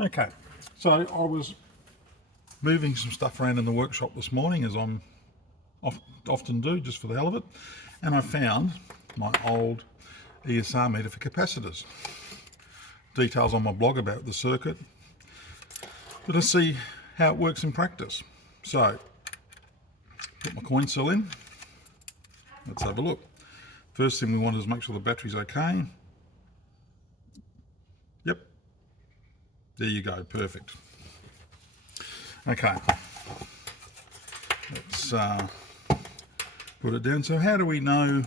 Okay, so I was moving some stuff around in the workshop this morning, as I'm often do, just for the hell of it, and I found my old ESR meter for capacitors. Details on my blog about the circuit, but let's see how it works in practice. So, put my coin cell in, let's have a look. First thing we want is make sure the battery's okay. Yep, there you go, perfect. Okay, let's put it down. So how do we know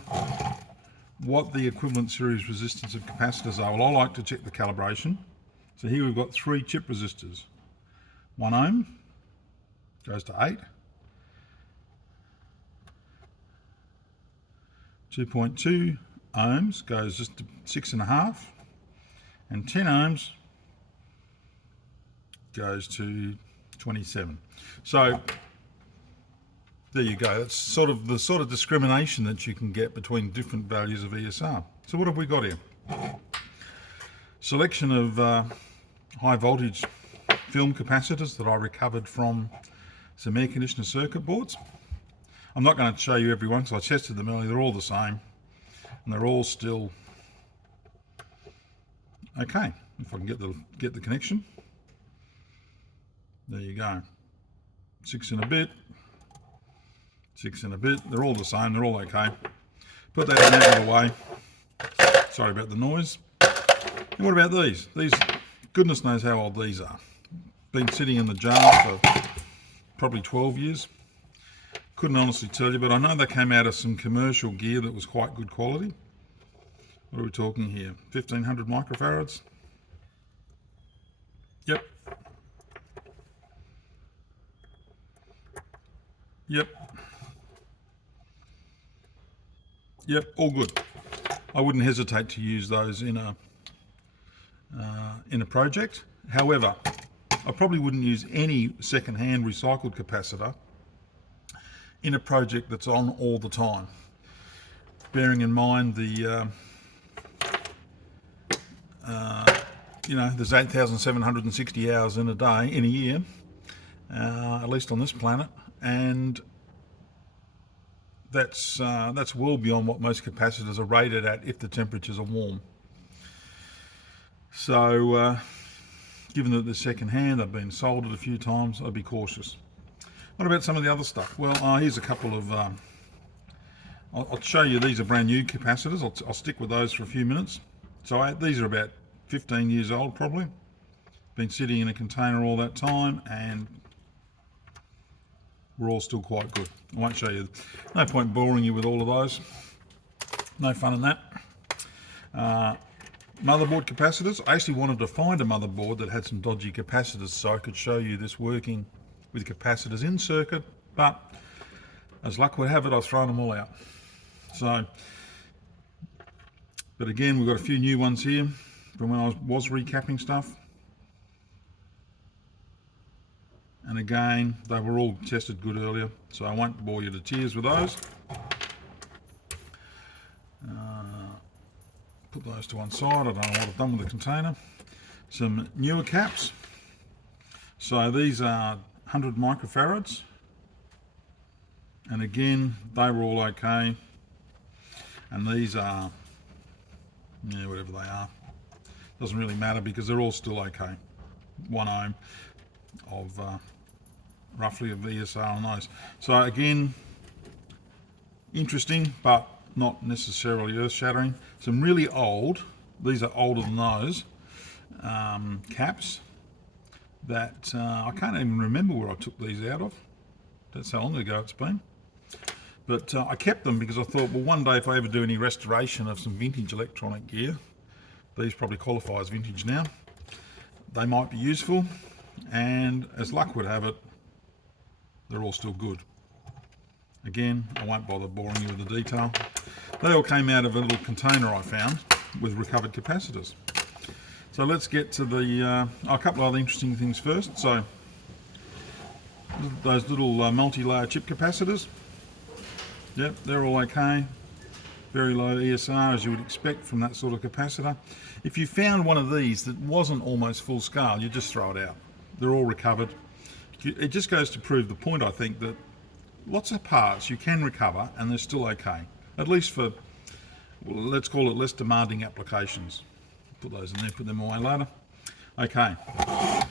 what the equivalent series resistance of capacitors are? Well, I like to check the calibration. So here we've got 3 chip resistors. 1 ohm goes to 8. 2.2 ohms goes just to 6.5, and 10 ohms goes to 27. So there you go. That's sort of the discrimination that you can get between different values of ESR. So what have we got here? Selection of high voltage film capacitors that I recovered from some air conditioner circuit boards. I'm not going to show you every one because I tested them earlier. They're all the same, and they're all still okay. If I can get the connection. There you go. 6 and a bit. 6 and a bit. They're all the same. They're all okay. Put that out of the way. Sorry about the noise. And what about these? These, goodness knows how old these are. Been sitting in the jar for probably 12 years. Couldn't honestly tell you, but I know they came out of some commercial gear that was quite good quality. What are we talking here? 1500 microfarads? Yep. Yep. Yep, all good. I wouldn't hesitate to use those in a project. However, I probably wouldn't use any second-hand recycled capacitor in a project that's on all the time. Bearing in mind the there's 8,760 hours in a day, in a year, at least on this planet, and that's well beyond what most capacitors are rated at if the temperatures are warm. So, given that they're second-hand, they've been soldered a few times, I'd be cautious. What about some of the other stuff? Well, here's a couple of, I'll show you, these are brand new capacitors. I'll stick with those for a few minutes. So these are about 15 years old probably. Been sitting in a container all that time, and we're all still quite good. I won't show you, no point boring you with all of those. No fun in that. Motherboard capacitors. I actually wanted to find a motherboard that had some dodgy capacitors so I could show you this working with capacitors in circuit, but as luck would have it, I've thrown them all out. So, but again, we've got a few new ones here from when I was recapping stuff. And again, they were all tested good earlier, so I won't bore you to tears with those. Put those to one side. I don't know what I've done with the container. Some newer caps. So these are 100 microfarads. And again, they were all okay. And these are, whatever they are. Doesn't really matter because they're all still okay. 1 ohm of roughly of ESR on those. So again, interesting, but not necessarily earth-shattering. Some really old, these are older than those, caps that I can't even remember where I took these out of. That's how long ago it's been. But I kept them because I thought, well, one day if I ever do any restoration of some vintage electronic gear, these probably qualify as vintage now, they might be useful, and as luck would have it, they're all still good. Again, I won't bother boring you with the detail. They all came out of a little container I found with recovered capacitors. So let's get to the a couple of other interesting things first. So those little multi-layer chip capacitors, yep, they're all okay. Very low ESR, as you would expect from that sort of capacitor. If you found one of these that wasn't almost full scale, you just throw it out. They're all recovered. It just goes to prove the point, I think, that lots of parts you can recover and they're still okay. At least for, well, let's call it less demanding applications. Put those in there, put them away later. Okay. I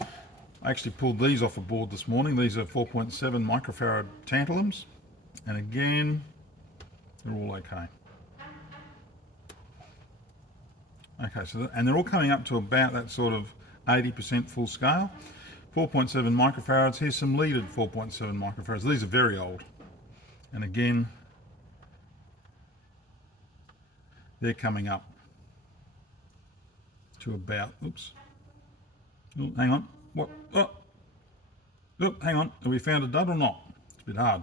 actually pulled these off a board this morning. These are 4.7 microfarad tantalums. And again, they're all okay. Okay, so and they're all coming up to about that sort of 80% full scale. 4.7 microfarads. Here's some leaded 4.7 microfarads. These are very old. And again, they're coming up to about, oops. Oh, hang on. What? Oh, hang on. Have we found a dud or not? It's a bit hard.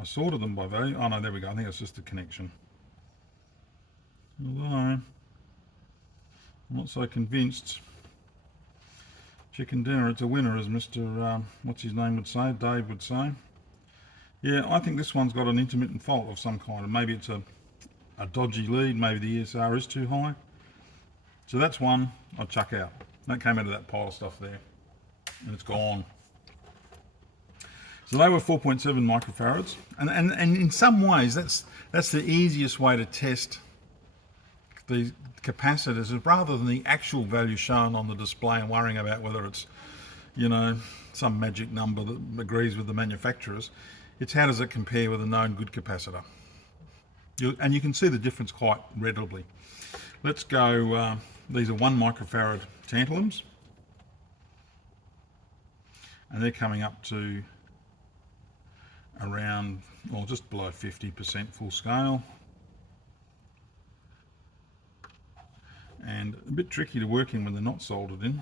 I sorted them by value. Oh no, there we go. I think it's just a connection. Although I'm not so convinced. Chicken dinner, it's a winner, as Mr. What's his name would say, Dave would say. Yeah, I think this one's got an intermittent fault of some kind, and maybe it's a dodgy lead, maybe the ESR is too high. So that's one I'd chuck out. That came out of that pile of stuff there, and it's gone. So they were 4.7 microfarads, and in some ways that's the easiest way to test the capacitors, rather than the actual value shown on the display and worrying about whether it's, you know, some magic number that agrees with the manufacturers. It's how does it compare with a known good capacitor. And you can see the difference quite readily. Let's go, these are 1 microfarad tantalums, and they're coming up to around, or just below 50% full scale. And a bit tricky to work in when they're not soldered in.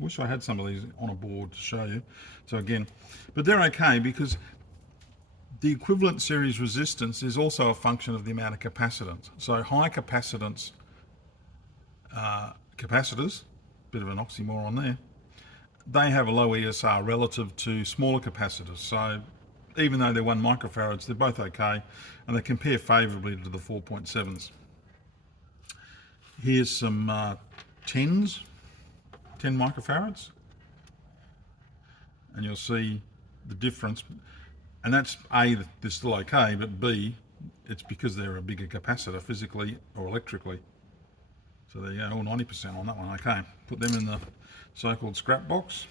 Wish I had some of these on a board to show you. So again, but they're okay because the equivalent series resistance is also a function of the amount of capacitance. So high capacitance capacitors, bit of an oxymoron there, they have a low ESR relative to smaller capacitors. So even though they're 1 microfarads, they're both okay, and they compare favourably to the 4.7s. Here's some 10s, 10 microfarads, and you'll see the difference. And that's A, they're still okay, but B, it's because they're a bigger capacitor physically or electrically. So there you go, all 90% on that one. Okay, put them in the so-called scrap box.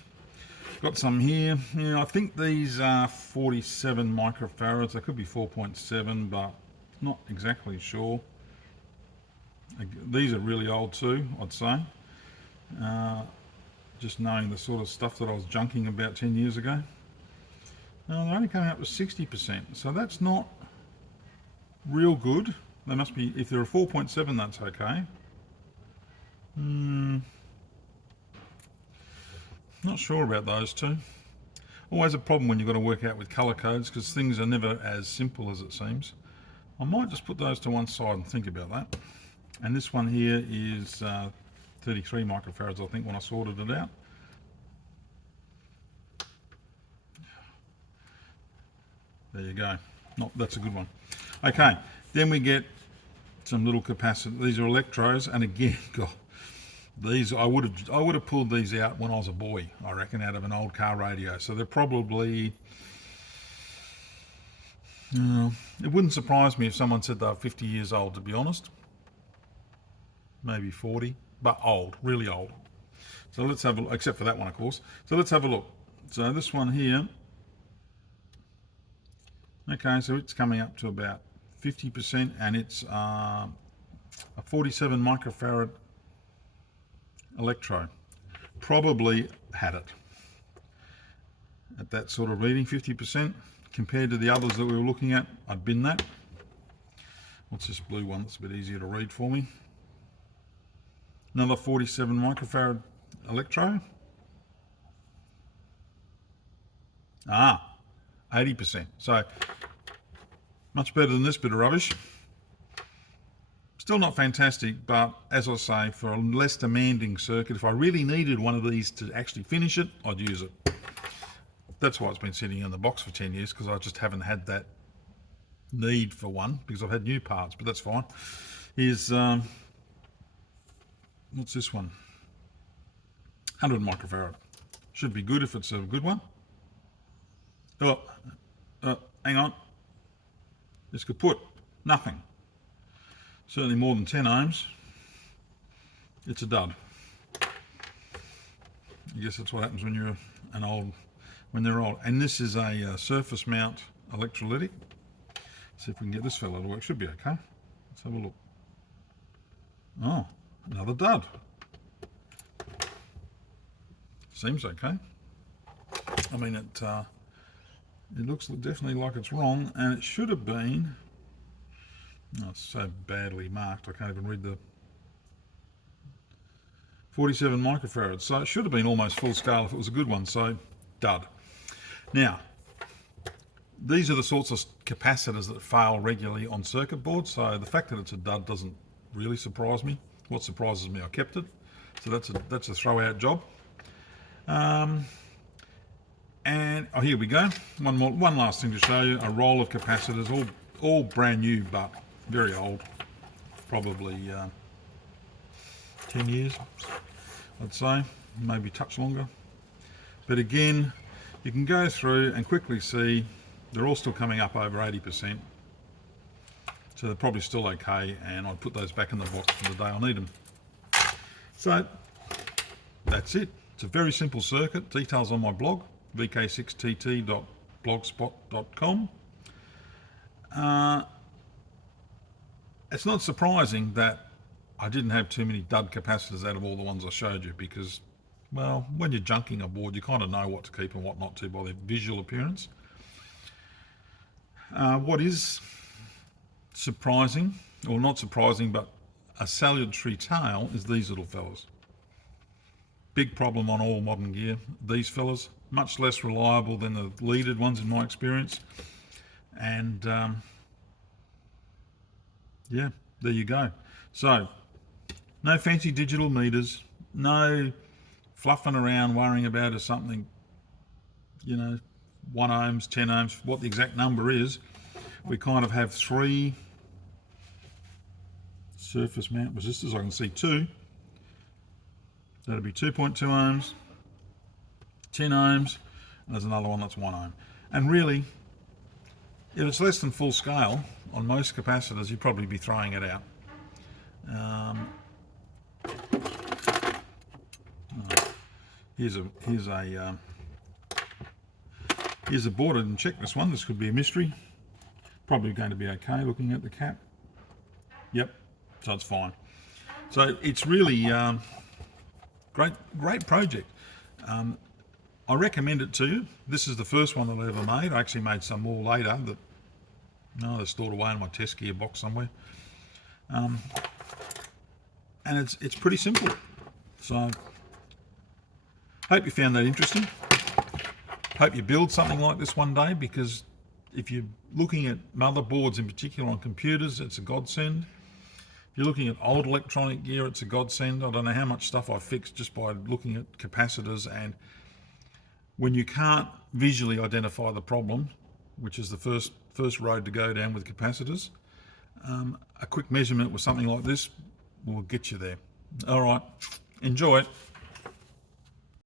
Got some here. Yeah, I think these are 47 microfarads. They could be 4.7, but not exactly sure. These are really old too, I'd say. Just knowing the sort of stuff that I was junking about 10 years ago. They're only coming up to 60%, so that's not real good. They must be, if they're a 4.7, that's okay. Not sure about those two. Always a problem when you've got to work out with colour codes, because things are never as simple as it seems. I might just put those to one side and think about that. And this one here is 33 microfarads, I think, when I sorted it out. There you go. That's a good one. Okay, then we get some little capacitors. These are electrodes, and again, God, these I would have pulled these out when I was a boy, I reckon, out of an old car radio. So they're probably, it wouldn't surprise me if someone said they're 50 years old, to be honest. Maybe 40, but old, really old. So let's have a look, except for that one, of course. So let's have a look. So this one here, okay, so it's coming up to about 50%, and it's a 47 microfarad electrode. Probably had it at that sort of reading, 50%, compared to the others that we were looking at. I'd bin that. What's this blue one? That's a bit easier to read for me. Another 47 microfarad electrode. 80%. So much better than this bit of rubbish. Still not fantastic, but as I say, for a less demanding circuit, if I really needed one of these to actually finish it, I'd use it. That's why it's been sitting in the box for 10 years, because I just haven't had that need for one because I've had new parts, but that's fine. Here's, what's this one? 100 microfarad. Should be good if it's a good one. Oh, hang on. This could put nothing. Certainly more than 10 ohms. It's a dud. I guess that's what happens when you're when they're old. And this is a surface mount electrolytic. See if we can get this fella to work. Should be okay. Let's have a look. Oh, another dud. Seems okay. I mean, it looks definitely like it's wrong, and it should have been. Oh, it's so badly marked. I can't even read the 47 microfarads. So it should have been almost full scale if it was a good one. So dud. Now, these are the sorts of capacitors that fail regularly on circuit boards. So the fact that it's a dud doesn't really surprise me. What surprises me, I kept it. So that's a throw out job. And oh, here we go. One last thing to show you: a roll of capacitors, all brand new, but very old. Probably 10 years, I'd say, maybe a touch longer. But again, you can go through and quickly see they're all still coming up over 80%. So they're probably still okay, and I'll put those back in the box for the day I'll need them. So that's it. It's a very simple circuit. Details on my blog, vk6tt.blogspot.com. It's not surprising that I didn't have too many dud capacitors out of all the ones I showed you because, well, when you're junking a board, you kind of know what to keep and what not to by their visual appearance. What is surprising, or not surprising, but a salutary tale is these little fellas. Big problem on all modern gear. These fellas, much less reliable than the leaded ones in my experience. And yeah, there you go. So, no fancy digital meters, no fluffing around worrying about if something, 1 ohms, 10 ohms, what the exact number is. We kind of have 3 surface mount resistors. I can see 2. That'll be 2.2 ohms, 10 ohms, and there's another one that's 1 ohm. And really, if it's less than full scale on most capacitors, you'd probably be throwing it out. Here's a board. I didn't check this one. This could be a mystery. Probably going to be okay looking at the cap. Yep, so it's fine. So it's really great project. I recommend it to you. This is the first one that I ever made. I actually made some more later that they're stored away in my test gear box somewhere. And it's pretty simple. So hope you found that interesting. Hope you build something like this one day, because if you're looking at motherboards in particular on computers, it's a godsend. If you're looking at old electronic gear, it's a godsend. I don't know how much stuff I fixed just by looking at capacitors, and when you can't visually identify the problem, which is the first road to go down with capacitors, a quick measurement with something like this will get you there. All right, enjoy it.